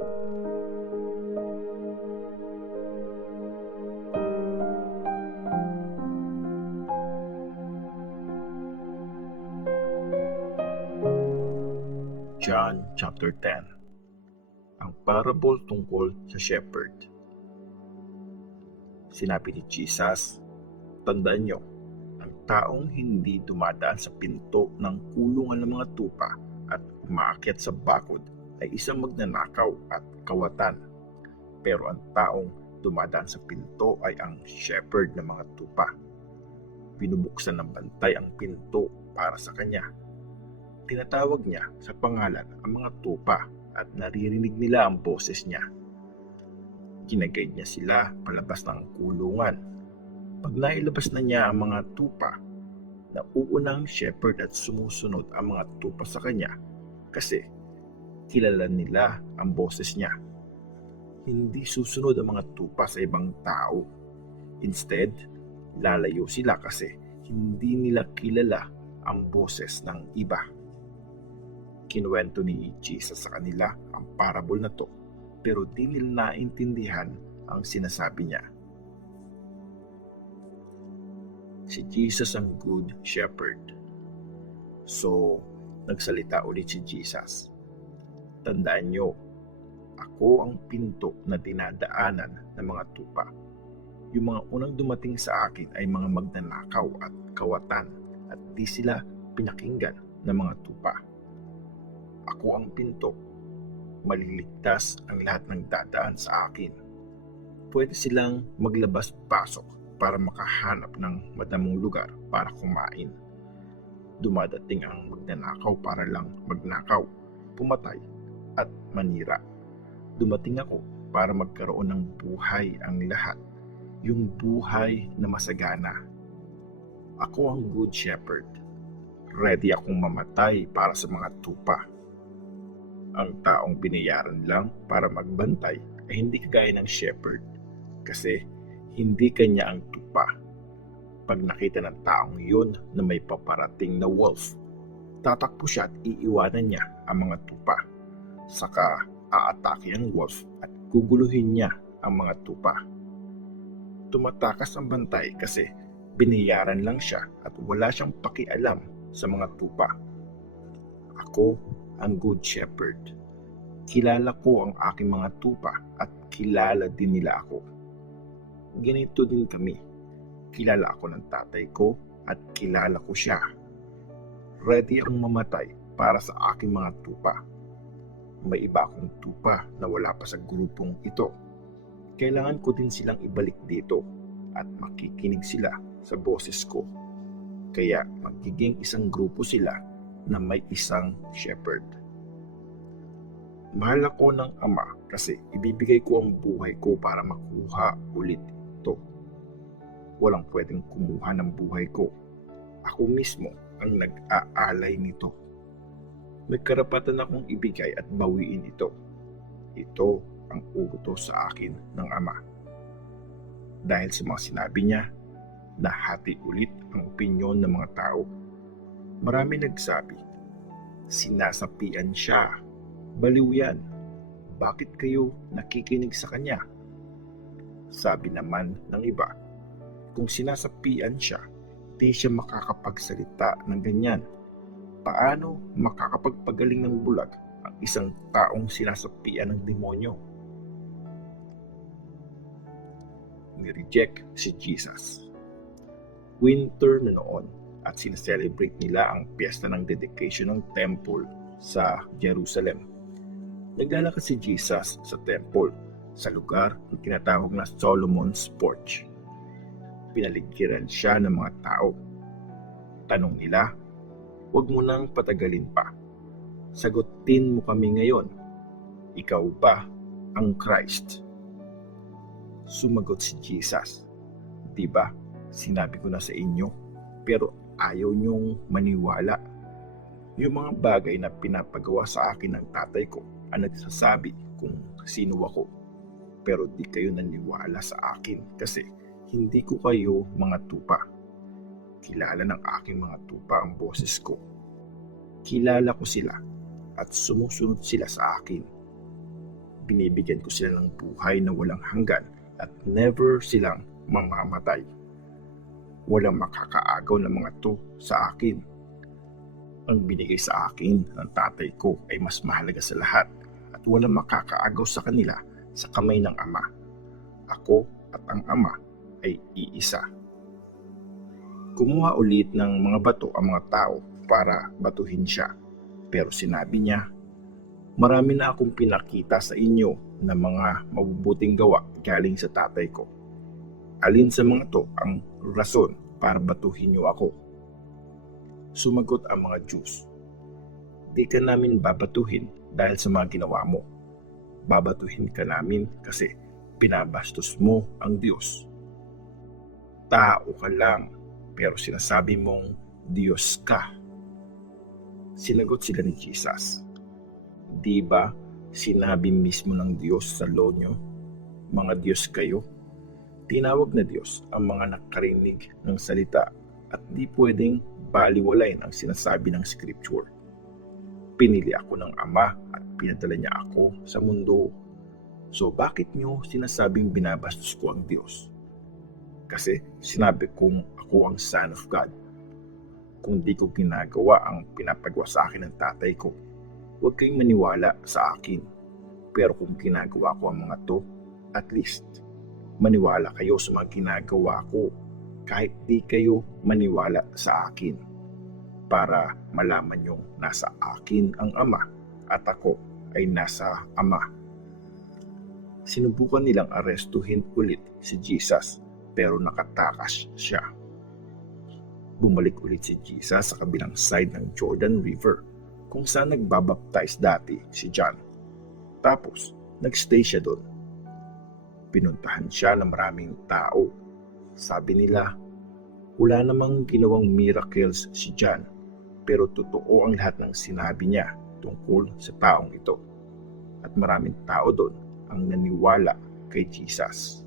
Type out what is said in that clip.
John chapter 10. Ang parable tungkol sa shepherd. Sinabi ni Jesus, tandaan niyo, ang taong hindi dumadaan sa pinto ng kulungan ng mga tupa at umaakyat sa bakod ay isang magnanakaw at kawatan. Pero ang taong dumadaan sa pinto ay ang shepherd ng mga tupa. Binubuksan ng bantay ang pinto para sa kanya. Tinatawag niya sa pangalan ang mga tupa at naririnig nila ang boses niya. Ginagayad niya sila palabas ng kulungan. Pag nailabas na niya ang mga tupa, nauunang shepherd at sumusunod ang mga tupa sa kanya kasi kilala nila ang boses niya. Hindi susunod ang mga tupa sa ibang tao. Instead, lalayo sila kasi hindi nila kilala ang boses ng iba. Kinuwento ni Jesus sa kanila ang parable na to, pero di nila naintindihan ang sinasabi niya. Si Jesus ang Good Shepherd. So, nagsalita ulit si Jesus. Tandaan niyo, ako ang pinto na dinadaanan ng mga tupa. Yung mga unang dumating sa akin ay mga magnanakaw at kawatan at di sila pinakinggan ng mga tupa. Ako ang pinto, maliligtas ang lahat ng dadaan sa akin. Pwede silang maglabas-pasok para makahanap ng madamong lugar para kumain. Dumadating ang magnanakaw para lang magnakaw, pumatay, at manira. Dumating ako para magkaroon ng buhay ang lahat, yung buhay na masagana. Ako ang Good Shepherd. Ready akong mamatay para sa mga tupa. Ang taong binayaran lang para magbantay ay hindi kagaya ng shepherd kasi hindi kanya ang tupa. Pag nakita ng taong yun na may paparating na wolf, tatakbo siya at iiwanan niya ang mga tupa. Saka aatake ang wolf at guguluhin niya ang mga tupa. Tumatakas ang bantay kasi binayaran lang siya at wala siyang pakialam sa mga tupa. Ako ang Good Shepherd. Kilala ko ang aking mga tupa at kilala din nila ako. Ganito din kami. Kilala ako ng tatay ko at kilala ko siya. Ready akong mamatay para sa aking mga tupa. May iba akong tupa na wala pa sa grupong ito. Kailangan ko din silang ibalik dito at makikinig sila sa boses ko. Kaya magiging isang grupo sila na may isang shepherd. Mahal ako ng Ama kasi ibibigay ko ang buhay ko para makuha ulit ito. Walang pwedeng kumuha ng buhay ko. Ako mismo ang nag-aalay nito. May karapatan akong ibigay at bawiin ito. Ito ang utos sa akin ng Ama. Dahil sa mga sinabi niya, nahati ulit ang opinyon ng mga tao. Marami nagsabi, sinasapian siya. Baliw yan. Bakit kayo nakikinig sa kanya? Sabi naman ng iba, kung sinasapian siya, di siya makakapagsalita ng ganyan. Paano makakapagpagaling ng bulag ang isang taong sinasapian ng demonyo? Nireject si Jesus. Winter na noon at sineselebrate nila ang piyesta ng dedication ng temple sa Jerusalem. Naglalakad si Jesus sa temple sa lugar na tinatawag na Solomon's Porch. Pinaligiran siya ng mga tao. Tanong nila, huwag mo nang patagalin pa. Sagutin mo kami ngayon. Ikaw ba ang Christ? Sumagot si Jesus, diba, sinabi ko na sa inyo, pero ayaw niyong maniwala. Yung mga bagay na pinapagawa sa akin ng tatay ko ang nagsasabi kung sino ako. Pero di kayo naniwala sa akin kasi hindi ko kayo mga tupa. Kilala ng aking mga tupa ang boses ko. Kilala ko sila at sumusunod sila sa akin. binibigyan ko sila ng buhay na walang hanggan at never silang mamamatay. Walang makakaagaw ng mga to sa akin. Ang binigay sa akin ng tatay ko ay mas mahalaga sa lahat at walang makakaagaw sa kanila sa kamay ng Ama. Ako at ang Ama ay iisa. Kumuha ulit ng mga bato ang mga tao para batuhin siya. Pero sinabi niya, marami na akong pinakita sa inyo na mga mabubuting gawa galing sa tatay ko. Alin sa mga to ang rason para batuhin niyo ako? Sumagot ang mga Diyos, di ka namin babatuhin dahil sa mga ginawa mo. Babatuhin ka namin kasi pinabastos mo ang Diyos. Tao ka lang, pero sinasabi mong Diyos ka. Sinagot sila ni Jesus, di ba sinabi mismo ng Diyos sa law nyo, mga Diyos kayo? Tinawag na Diyos ang mga nakarinig ng salita at di pwedeng baliwalayin ang sinasabi ng Scripture. Pinili ako ng Ama at pinadala niya ako sa mundo. So bakit nyo sinasabing binabastos ko ang Diyos? Kasi sinabi kong ako ang Son of God. Kung di ko ginagawa ang pinapagawa sa akin ng tatay ko, huwag kayong maniwala sa akin. Pero kung ginagawa ko ang mga to, at least maniwala kayo sa mga ginagawa ko kahit di kayo maniwala sa akin, para malaman yung nasa akin ang Ama at ako ay nasa Ama. Sinubukan nilang arestuhin ulit si Jesus pero nakatakas siya. Bumalik ulit si Jesus sa kabilang side ng Jordan River kung saan nagbabaptize dati si John. Tapos nagstay siya doon. Pinuntahan siya ng maraming tao. Sabi nila, wala namang ginawang miracles si John, pero totoo ang lahat ng sinabi niya tungkol sa taong ito. At maraming tao doon ang naniwala kay Jesus.